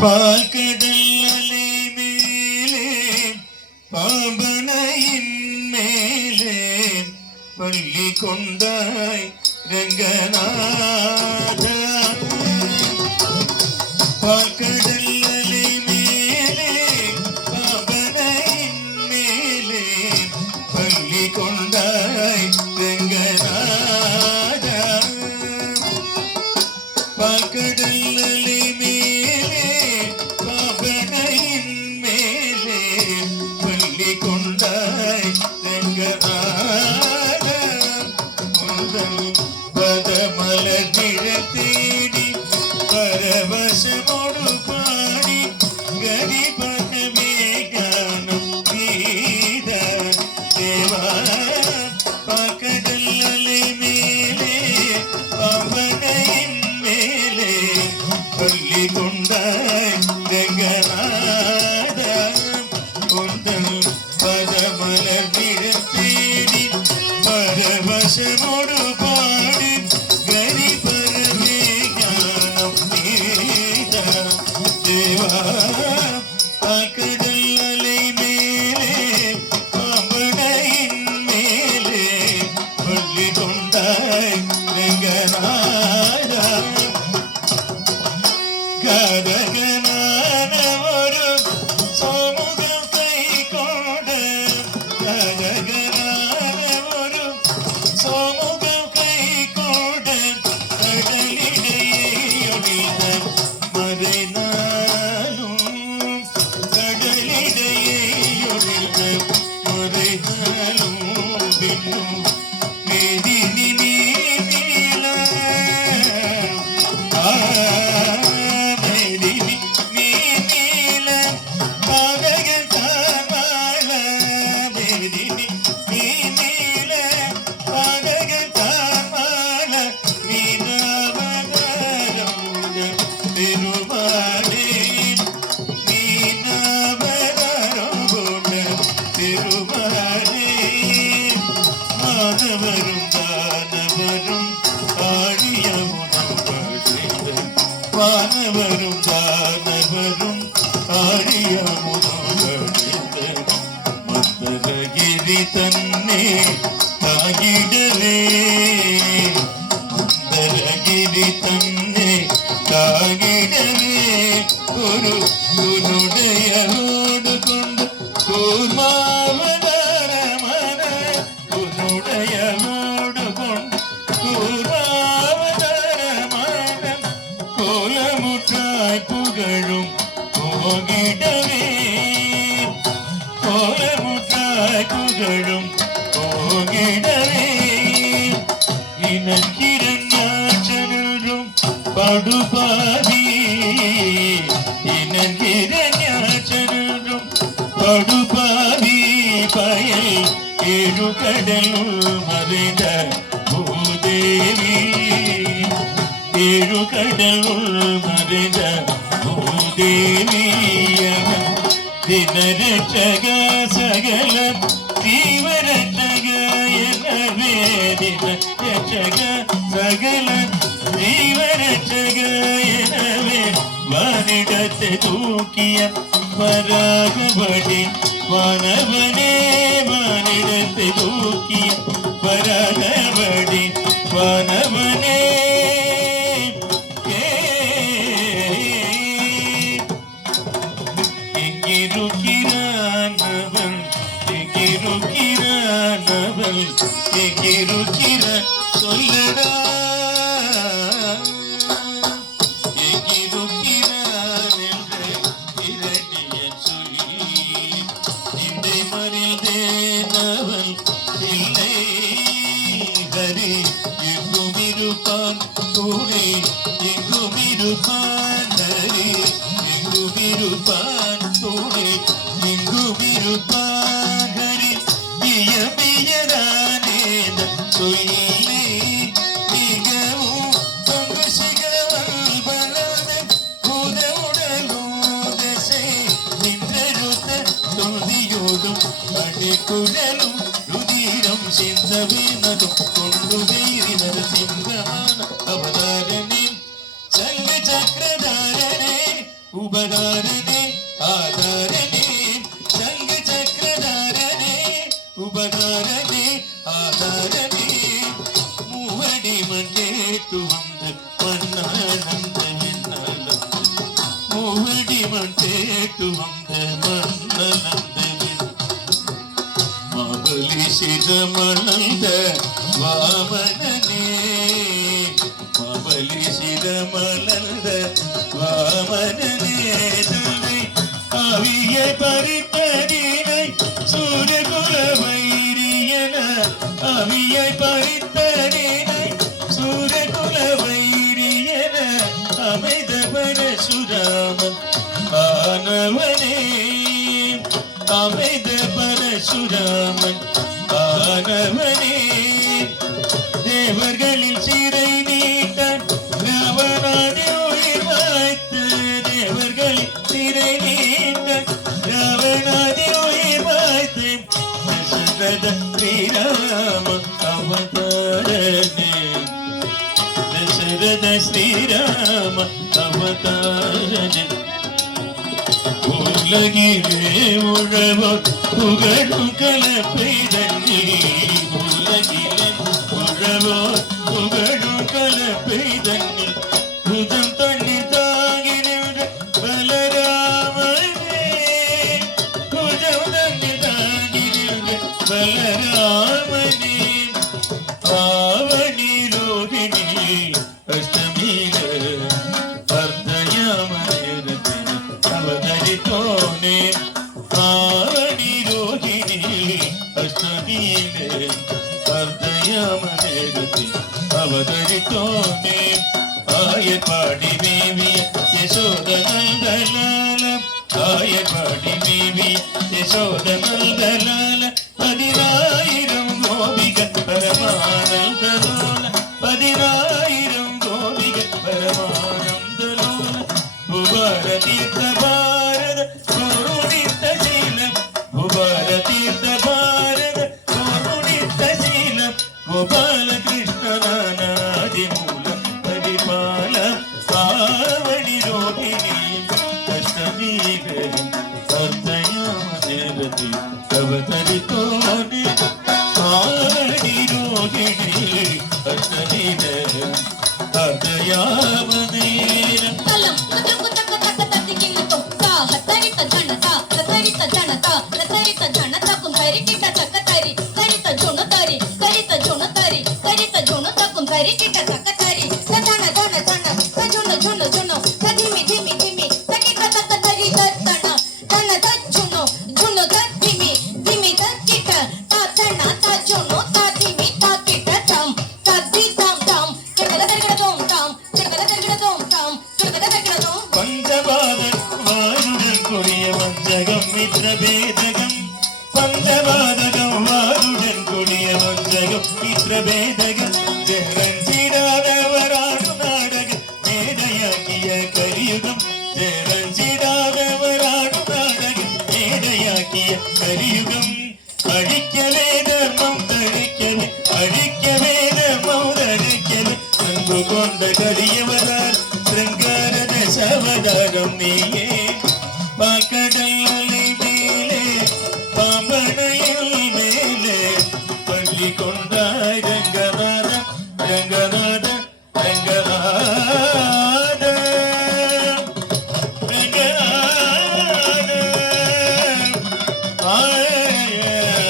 பால்கடல் அலை மேலே பாம்பனையின் மேலே பள்ளி கொண்டாய் ரங்கநாத. பால்கடல் அலை மேலே பாம்பனையின் மேலே பள்ளி கொண்டாய் ரங்கநாத. பால்கடல் அலை தேடி பரவசமோடு பாடி கரிபகமே ஞானம் நீத தேவா. பாக்கடல் அலை மேலே பாம்பனையின் மேலே பள்ளி கொண்டாய் ரங்கநாத. கொண்டல் பதமலர் தேடி பரவசமோடு பாடி பாக்கடல் அலை மேலே பாம்பனையின் மேலே பள்ளி கொண்டாய் ரங்கநாத. கதகனான ஒரு சமூகம் கை கொண்ட கதகனான ஒரு சமூகம் கை கொண்ட கடலிடையே ஒழிந்த மறைநாளும் பின்னும் மேதினி நீல மேதினி நீல பாதகன் தாமால மேதினி நீல பாதகன் தாமால மீனவனரோட பெருமாளே மீனவனரோட பெருமாளே. வானவரும் தானவரும் ஆடியமுதம் வானவரும் தானவரும் ஆடியமுதம் மந்தரகிரி தன்னே தாகிடவே மந்தரகிரி தன்னே தாகிடவே ஒரு உன்னுடையோடு கொண்டு கூர்மாவதார மன உன்னுடையோடு கொண்டு கூர்மாவதார மனம் கோலமுற்றாய் புகழும் போகிடவே கோலமுற்றாய் புகழும் போகிடவே. இனக்கிரஞாச்சரும் படுபாதி இனக்கிரஞாச்சரும் படுபாதி பயல் ஏழுகடல் மறைந்த பூதேவி ஏழுகடல் மறைந்த பூதேவி. தினரட்சக சகல ஜீவரட்சக எனவே தினரட்சக சகல ஜீவரட்சக எனவே வானிடத்தை தூக்கிய பராகபடி வானவனே வானிடத்தை தூக்கிய பராகபடி வானவனே. எங்கிருக்கிறானவன் எங்கிருக்கிறானவன் எங்கிருக்கிற சொல்லடா எங்கிருக்கிறான் என்று இரண்டிய சொல்லி இன்றை மறிந்தேனவன் இல்லை ஹரி எங்கும் இருப்பான் துணை எங்கும் இருப்பான் ஹரி எங்கும் இருப்பான் துணை எங்கும் இருப்பான் ஹரி இயமியதானே சொல்லி மிகவும் சந்தோஷிகவல் பலத உடலும் தசை நின்றெடுத்த தொழுதியோடும் அடிக்குழலும் ருதிரம் சிந்தவினதும் கொண்டு வைரினர் சிங்கமான அவதாரனின் சல்ல சக்கரதாரனே உபகாரனே ஆதாரனே சங்க சக்கரதாரனே உபகாரனே ஆதாரனே மூவடி மண்டேட்டு வந்து மன்னானந்த விண்ணாலம் மூவடி மண்டேட்டு வந்து மன்னானந்த மாபலி சிரமணந்த வாமனனே மாபலி சிரமணந்த வாமனனே அவியை பறித்தடினை சூரியகுல வைரியன அவியை பறித்தடினை சூரியகுல வைரியன அமைத பரசுராமன் ஆனவனே அமைத பரசுராமன் ஆனவனே தேவர்களில் சிறை நீத்தான் ராவணாதி உயிர் வாய்த்து தேவர்களில் சிறை நீத்தான் ராவணாதி உயிர் வாய்த்து தசரத ஸ்ரீராம அவதாரனே தசரத ஸ்ரீராம அவதாரனே உலகிலே உழவோர் புகழும் கலப்பெய்தன்னி உலகிலே உழவோர் புகழும் கலப்பெய்தன்னி புதம் தண்ணி தாங்கி நின்ற பலராமனே புதம் தண்ணி தாங்கி நின்ற பலராமனே ஆவணி ரோகிணி அஷ்டமியில அவதரித்தோனே ஆவணி ரோகிணி அஷ்டமியிலே அர்த்தயாமனேகதி அவதரித்தோனே ஆயப்பாடி தேவி யசோத நந்தலால ஆயப்பாடி தேவி யசோத நந்தலால 10,000 கோபிகள் பரமானந்தலோல 10,000 கோபிகள் பரமானந்தலோல உபாரதீர்த்த பாரத கோருணித்த சீலம் உபாரதீர்த்த பாரத கோருணித்த சீலம் கோபால கிருஷ்ணனாதி மூல பரிபால ஆவணி ரோகிணி அஷ்டமீகரம் அர்த்தயாமனேரதி அவதரித்தோனே ஆவணி ரோகிணி அஷ்டமீகரம் அர்த்தயாமனேரம் மித்ரபேதகம் பந்தபாதகம் வாருடன் கூடிய வஞ்சகம் மித்ரபேதகம் ஜெரஞ்சிடாதவராடு நாடகம் மேடையாக்கிய கலியுகம் ஜெரஞ்சிடாதவராடு நாடகம் மேடையாக்கிய கலியுகம் அழிக்கவே தர்மம் தழிக்கவே அழிக்கவே தர்மம் தழிக்கவே அன்பு கொண்ட கலியவரார் சிருங்கார தசவதாரம் நீயே பாக்கடல் அலை மேலே பாம்பனையில் மேலே பள்ளி கொண்டாய் ரங்கநாத ரங்கநாத